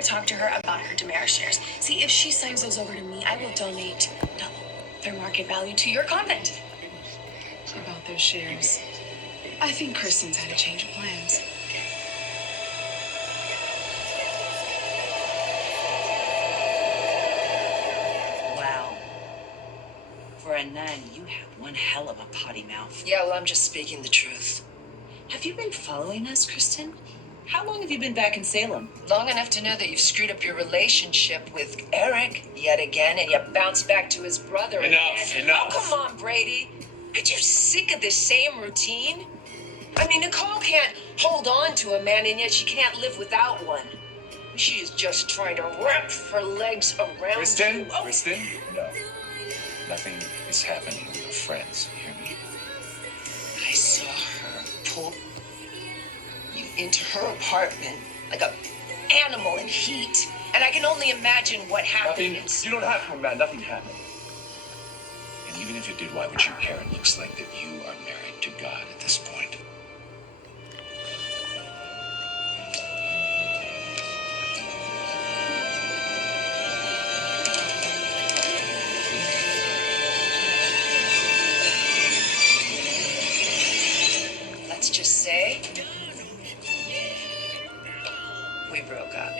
to talk to her about her Demara shares. See, if she signs those over to me, I will donate double their market value to your convent. About those shares, I think Kristen's had a change of plans. Wow. For a nun, you have one hell of a potty mouth. Yeah, well, I'm just speaking the truth. Have you been following us, Kristen? How long have you been back in Salem? Long enough to know that you've screwed up your relationship with Eric yet again, and you bounced back to his brother Enough. Oh, come on, Brady. Aren't you sick of the same routine? I mean, Nicole can't hold on to a man, and yet she can't live without one. She's just trying to wrap her legs around Kristen? you. Oh. Kristen? No. Nothing is happening. We're friends. You hear me? I saw her pull you into her apartment like an animal in heat. And I can only imagine what happened. You don't have to, man. Nothing happened. And even if it did, why would you care? It looks like that you are married to God at this point. Let's just say we broke up.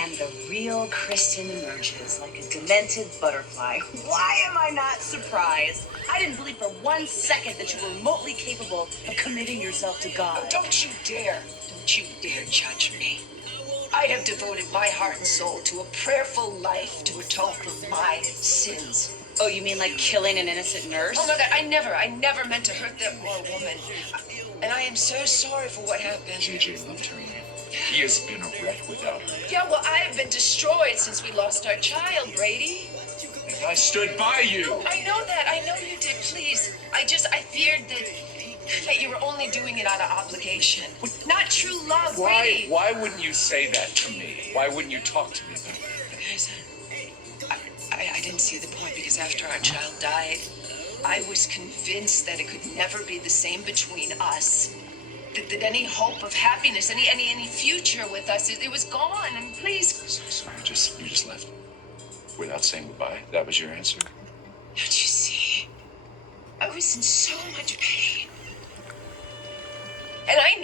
And the real Kristen emerges like a demented butterfly. Why am I not surprised? I didn't believe for 1 second that you were remotely capable of committing yourself to God. Don't you dare judge me. I have devoted my heart and soul to a prayerful life to atone for my sins. Oh, you mean like killing an innocent nurse? Oh my God, I never meant to hurt that poor woman. And I am so sorry for what happened. JJ loved her. He has been a wreck without her. Yeah, well, I have been destroyed since we lost our child, Brady. And I stood by you. I know that. I know you did. Please. I feared that you were only doing it out of obligation. Not true love, Brady. Why wouldn't you say that to me? Why wouldn't you talk to me about that? Because I didn't see the point, because after our child died, I was convinced that it could never be the same between us. That any hope of happiness, any future with us, it was gone. And please. So you just left without saying goodbye? That was your answer? Don't you see? I was in so much pain. And I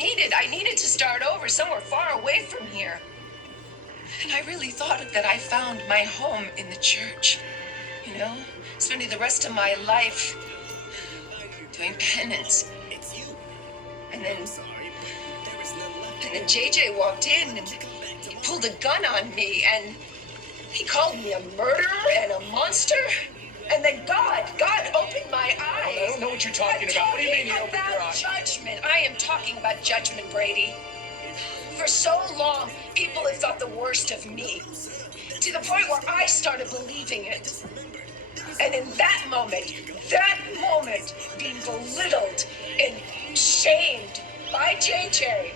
needed to start over somewhere far away from here. And I really thought that I found my home in the church. You know, spending the rest of my life doing penance. And then JJ walked in and he pulled a gun on me and he called me a murderer and a monster. And then God opened my eyes. I don't know what you're talking about. What do you mean you opened your eyes? Judgment. I am talking about judgment, Brady. For so long, people have thought the worst of me, to the point where I started believing it. And in that moment, being belittled and shamed by JJ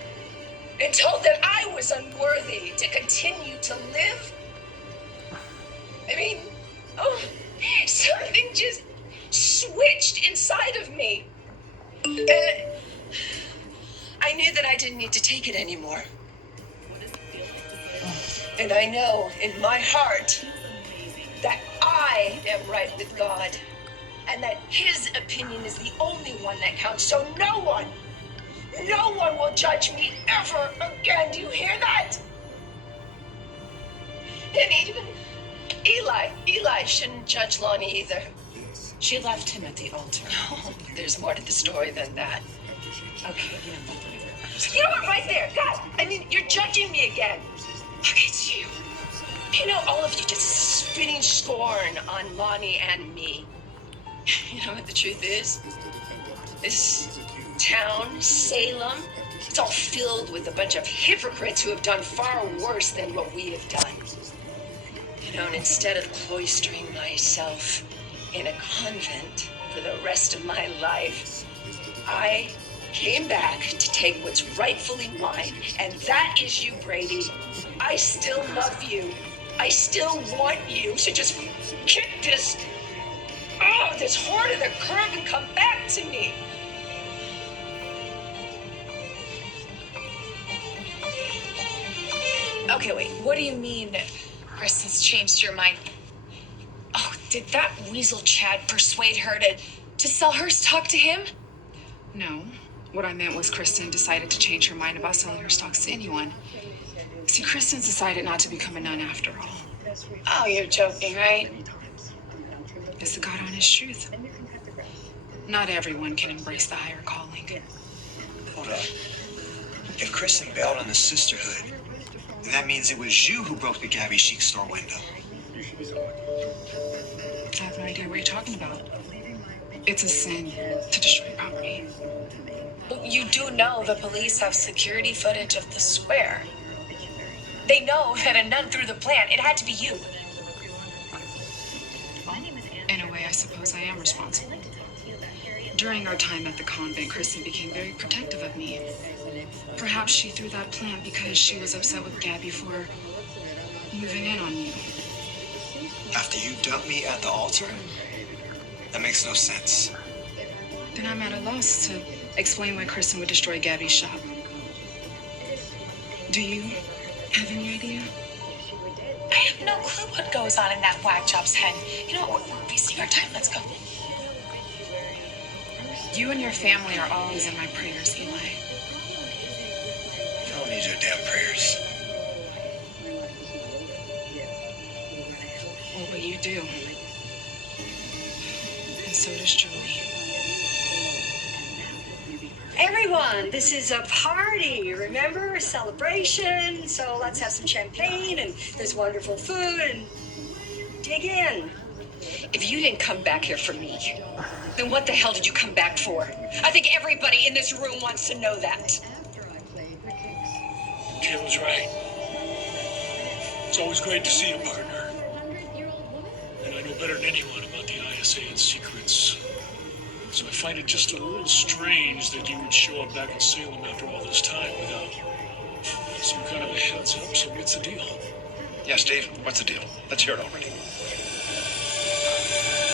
and told that I was unworthy to continue to live. I mean, something just switched inside of me. And I knew that I didn't need to take it anymore. And I know in my heart that I am right with God and that his opinion is the only one that counts. So no one will judge me ever again. Do you hear that? And even Eli shouldn't judge Lonnie either. She left him at the altar. Oh, there's more to the story than that. Okay, You know what, right there, God, I mean, you're judging me again. Look, it's you. You know, all of you just spitting scorn on Lonnie and me. You know what the truth is? This town, Salem, it's all filled with a bunch of hypocrites who have done far worse than what we have done. You know, and instead of cloistering myself in a convent for the rest of my life, I came back to take what's rightfully mine, and that is you, Brady. I still love you. I still want you. So just kick this his whore to the curb and come back to me. Okay, wait. What do you mean Kristen's changed your mind? Oh, did that weasel Chad persuade her to sell her stock to him? No. What I meant was Kristen decided to change her mind about selling her stocks to anyone. See, Kristen's decided not to become a nun after all. Oh, you're joking, right? It's the God honest truth. Not everyone can embrace the higher calling. Hold up. If Kristen bailed on the sisterhood, then that means it was you who broke the Gabby Chic store window. I have no idea what you're talking about. It's a sin to destroy property. Well, you do know the police have security footage of the square. They know that a nun threw the plan. It had to be you. Well, in a way, I suppose I am responsible. During our time at the convent, Kristen became very protective of me. Perhaps she threw that plan because she was upset with Gabby for moving in on you. After you dumped me at the altar? That makes no sense. Then I'm at a loss to explain why Kristen would destroy Gabby's shop. Do you have any idea? I have no clue what goes on in that whack job's head. You know what? We're wasting our time. Let's go. You and your family are always in my prayers, Eli. I don't need your damn prayers. Well, but you do. And so does Julie. Everyone, this is a party, remember? A celebration. So let's have some champagne and there's wonderful food and dig in. If you didn't come back here for me, then what the hell did you come back for? I think everybody in this room wants to know that. Kayla's right. It's always great to see you, partner. And I know better than anyone about the ISA and secrets. So I find it just a little strange that you would show up back in Salem after all this time without some kind of a heads up. So what's the deal? Yes, Dave, what's the deal? Let's hear it already.